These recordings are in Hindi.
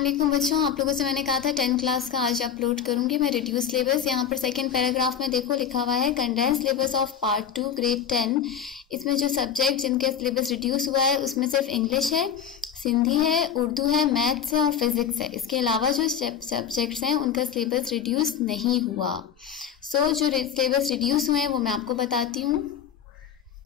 वालेकुम बच्चों, आप लोगों से मैंने कहा था 10th क्लास का आज अपलोड करूंगी मैं रिड्यूस सिलेबस। यहाँ पर सेकंड पैराग्राफ में देखो लिखा हुआ है condense syllabus of part 2 grade 10। इसमें जो सब्जेक्ट जिनके सिलेबस रिड्यूस हुआ है उसमें सिर्फ इंग्लिश है, सिंधी है, उर्दू है, मैथ्स है और फिजिक्स है। इसके अलावा जो सब्जेक्ट्स हैं उनका सिलेबस रिड्यूस नहीं हुआ। सो जो सिलेबस रिड्यूस हुए हैं वो मैं आपको बताती हूँ।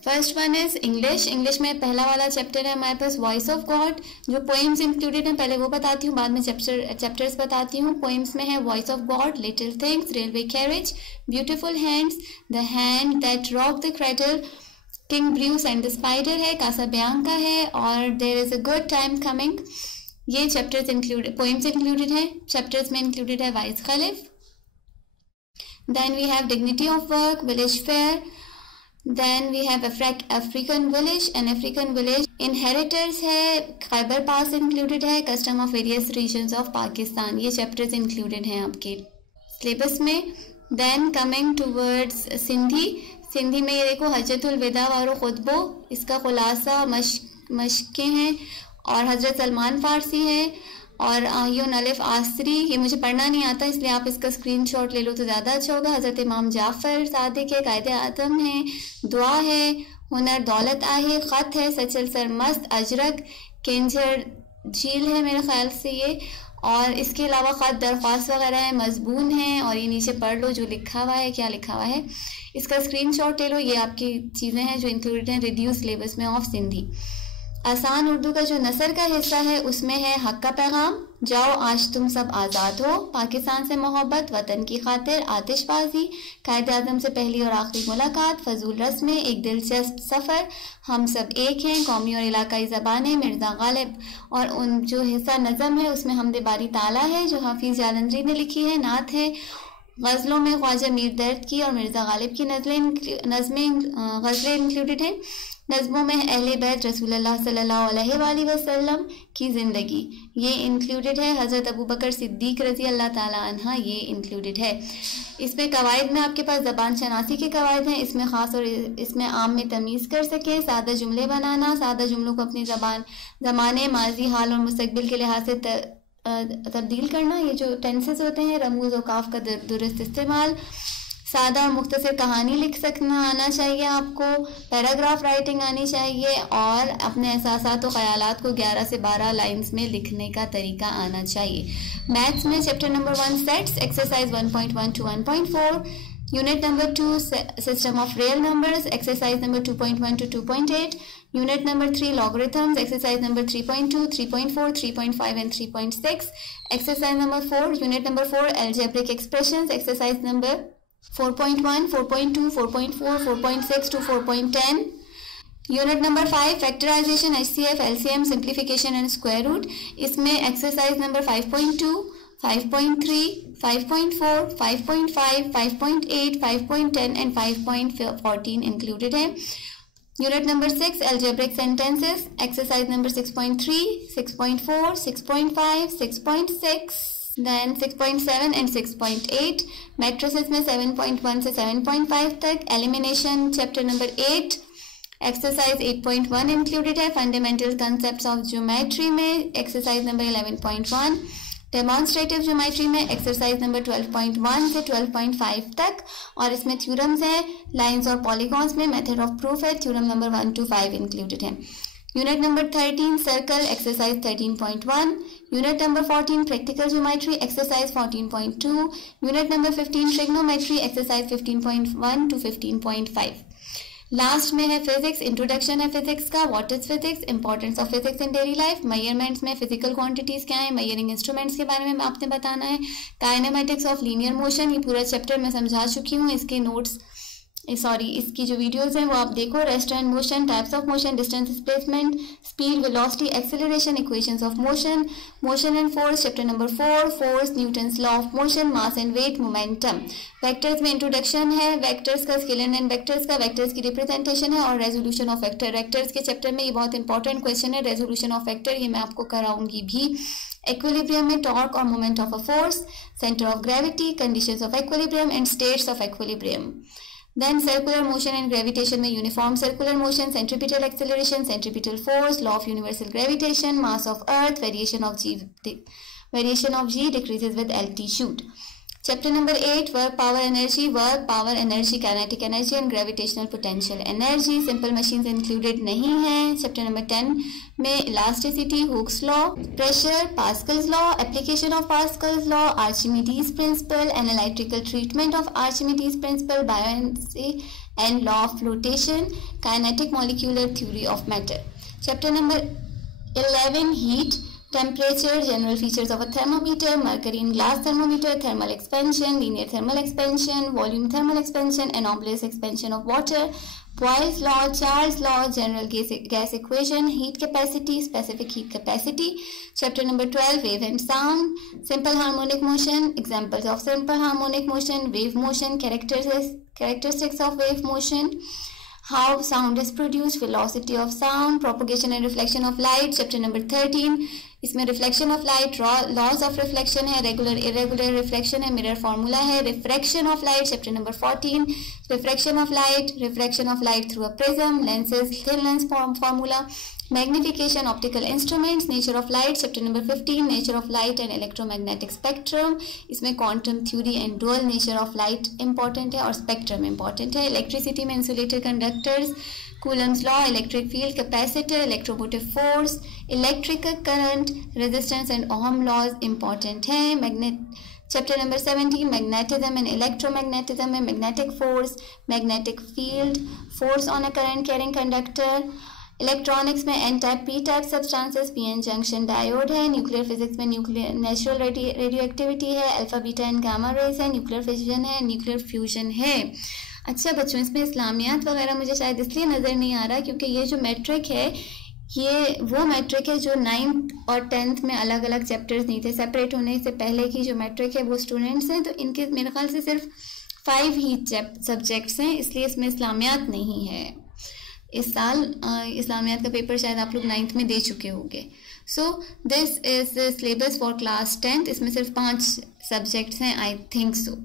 First one is English. English में पहला वाला चैप्टर है हमारे पास वॉइस ऑफ गॉड। जो पोइम्स इंक्लूडेड हैं पहले वो बताती हूँ, बाद में चैप्टर्स बताती हूँ। पोइम्स में है voice of God, little things, railway carriage, beautiful hands, the hand that rock the cradle, King Bruce and the spider है, कासाब्लांका है और there is a good time coming. ये चैप्टर्स इंक्लूडेड, पोइम्स इंक्लूडेड है। चैप्टर्स में इंक्लूडेड है wise caliph. Then we have dignity of work, village fair. Then we have African village and African village inheritors है, खैबर पास इंक्लूडेड है, custom of various regions of Pakistan. ये चैप्टर्स इंक्लूडेड हैं आपके सिलेबस में। Then coming towards Sindhi. Sindhi में ये देखो हजतुल विदा वारो खुतबो, इसका खुलासा मशक़ें हैं और हज़रत सलमान फ़ारसी है और आयुन अलिफ आसरी। ये मुझे पढ़ना नहीं आता इसलिए आप इसका स्क्रीनशॉट ले लो तो ज़्यादा अच्छा होगा। हज़रत इमाम जाफ़र सादिक है, कायदे आदम है, दुआ है, हुनर दौलत आहे, ख़त है, सचल सरमस्त, अजरक, केंजर झील है मेरे ख्याल से ये। और इसके अलावा ख़त दरख्वास्त वगैरह है, मजबून है और ये नीचे पढ़ लो जो लिखा हुआ है, क्या लिखा हुआ है, इसका स्क्रीनशॉट ले लो। ये आपकी चीज़ें हैं जो इंक्लूडेड हैं रिड्यूस सिलेबस में ऑफ सिंधी। आसान उर्दू का जो नसर का हिस्सा है उसमें है हक का पैगाम, जाओ आज तुम सब आज़ाद हो, पाकिस्तान से मोहब्बत, वतन की खातिर, आतिशबाजी, कायदे आज़म से पहली और आखिरी मुलाकात, फजूल रस्में, एक दिलचस्प सफ़र, हम सब एक हैं, कौमी और इलाकाई ज़बानें, मिर्ज़ा गालिब। और उन जो हिस्सा नज़म है उसमें हमदे बारी ताला है जो हाफिज़ जालंधरी ने लिखी है, नात है। गज़लों में ख्वाजा मीर दर्द की और मिर्ज़ा गालिब की गज़लें इंक्लूडेड हैं। नज़मों में अहले बैत रसूलुल्लाह सल्लल्लाहु अलैहि वसल्लम की ज़िंदगी ये इंक्लूडेड है। हज़रत अबू बकर सिद्दीक रज़ी अल्लाह ताला अन्हा ये इंक्लूडेड है। इसमें कवायद में आपके पास ज़बान शनासी के कवायद हैं, इसमें ख़ास और इसमें आम में तमीज़ कर सकें, सादा जुमले बनाना, सादा जुमलों को अपनी ज़माने, माजी, हाल और मुस्तक़बिल के लिहाज से तब्दील करना, ये जो टेंसेस होते हैं, रमूज़ और काफ का दुरुस्त इस्तेमाल, सादा और मुख्तसर कहानी लिख सकना आना चाहिए आपको, पैराग्राफ राइटिंग आनी चाहिए और अपने एहसासात और ख़यालात को 11 से 12 लाइंस में लिखने का तरीका आना चाहिए। मैथ्स में chapter number 1 sets, exercise 1.1 to 1.4, unit number 2 system of real numbers, exercise number 2.1 to 2.8, unit number 3 logarithms, exercise number 3.2, 3.4, 3.5 and 3.6, exercise number 4, unit number 4 algebraic expressions, exercise number 4.1, 4.2, 4.4, 4.6 to 4.10, unit number 5 factorisation, HCF, LCM, simplification and square root. इसमें एक्सरसाइज नंबर 5.2, 5.3, 5.4, 5.5, 5.8, 5.10 एंड 5.14 इंक्लूडेड है। Unit number 6 algebraic sentences, exercise number 6.3, 6.4, 6.5, 6.6, then 6.7 and 6.8, matrices में 7.1 से 7.5 तक, elimination chapter number 8, exercise 8.1 included है। फंडामेंटल कंसेप्ट्स ऑफ ज्योमेट्री में एक्सरसाइज नंबर 11.1, डेमॉन्स्ट्रेटिव ज्योमेट्री में एक्सरसाइज नंबर 12.1 से 12.5 तक और इसमें थ्योरम्स हैं, लाइंस और पॉलीगॉन्स में मेथड ऑफ प्रूफ है, थ्योरम नंबर 1 to 5 इंक्लूडेड है। Unit number 13 circle, exercise 13.1, unit number 14 practical geometry, exercise 14.2, unit number 15 trigonometry, exercise 15.1 to 15.5। Last में है फिजिक्स, इंट्रोडक्शन है फिजिक्स का, what is physics, importance of physics in daily life, measurements में फिजिकल क्वांटिटीज क्या है, मेजरिंग इंस्ट्रूमेंट्स के बारे में आपने बताना है, काइनेमेटिक्स ऑफ लीनियर मोशन, ये पूरा चैप्टर मैं समझा चुकी हूँ, इसके नोट्स इसकी जो वीडियोस हैं वो आप देखो। Rest and motion, types of motion, distance displacement, speed, velocity, acceleration, equations of motion, motion and force, chapter number 4, force, Newton's law of motion, mass and weight, momentum. Vectors में इंट्रोडक्शन है, वेक्टर्स का स्केलर एंड वेक्टर्स का, वेक्टर्स की रिप्रेजेंटेशन है और रेजोल्यूशन ऑफ वेक्टर। वेक्टर्स के चैप्टर में ये बहुत इंपॉर्टेंट क्वेश्चन है, रेजोल्यूशन ऑफ वेक्टर, ये मैं आपको कराऊंगी भी। इक्विलिब्रियम में टॉर्क और moment of a force, centre of gravity, conditions of equilibrium and states of equilibrium. Then circular motion and gravitation में uniform circular motion, centripetal acceleration, centripetal force, law of universal gravitation, mass of earth, variation of Variation of G decreases with altitude. Chapter number 8, work, power, energy, kinetic energy and gravitational potential energy. Simple machines included नहीं है. Chapter number 10 में elasticity, Hooke's law, pressure, Pascal's law, application of Pascal's law, Archimedes principle, analytical treatment of Archimedes principle, buoyancy and law of flotation, kinetic molecular theory of matter. Chapter number 11, heat, temperature, general features of a thermometer, mercury in glass thermometer, thermal expansion, linear thermal expansion, volume thermal expansion, anomalous expansion of water, Boyle's law, Charles' law, general gas equation, heat capacity, specific heat capacity. Chapter number 12, wave and sound, simple harmonic motion, examples of simple harmonic motion, wave motion, characteristics of wave motion, how sound is produced, velocity of sound, propagation and reflection of light. Chapter number 13, इसमें reflection of light, laws of reflection है, रेगुलर इरेगुलर रिफ्लेक्शन है, मिरर फार्मूला है, refraction of light. Chapter number 14, refraction of light through a prism, lenses, thin lens formula, magnification, optical instruments, nature of light. Chapter number 15, nature of light and electromagnetic spectrum. इसमें quantum theory and dual nature of light important है और स्पेक्ट्रम इंपॉर्टेंट है. इलेक्ट्रिसिटी में insulator, conductors, Coulomb's law, electric field, capacitor, electromotive force, electric current, resistance and Ohm laws important है. Chapter number 17, magnetism and electromagnetism में magnetic force, magnetic field, force on a current carrying conductor. Electronics में N type P type substances, PN junction diode है. न्यूक्लियर फिजिक्स में न्यूक्लियर नेचुरल रेडियो एक्टिविटी है, alpha beta and gamma rays है, न्यूक्लियर फिजन है, न्यूक्लियर फ्यूजन है. अच्छा बच्चों, इसमें इस्लामियात वगैरह मुझे शायद इसलिए नज़र नहीं आ रहा क्योंकि ये जो मैट्रिक है ये वो मैट्रिक है जो 9th और 10th में अलग अलग चैप्टर्स नहीं थे. सेपरेट होने से पहले की जो मैट्रिक है वो स्टूडेंट्स हैं, तो इनके मेरे ख्याल से सिर्फ 5 ही सब्जेक्ट्स हैं, इसलिए इसमें इस्लामियात नहीं है. इस साल इस्लामियात का पेपर शायद आप लोग 9th में दे चुके होंगे. So this is syllabus for class 10th. इसमें सिर्फ 5 सब्जेक्ट्स हैं, आई थिंक सो.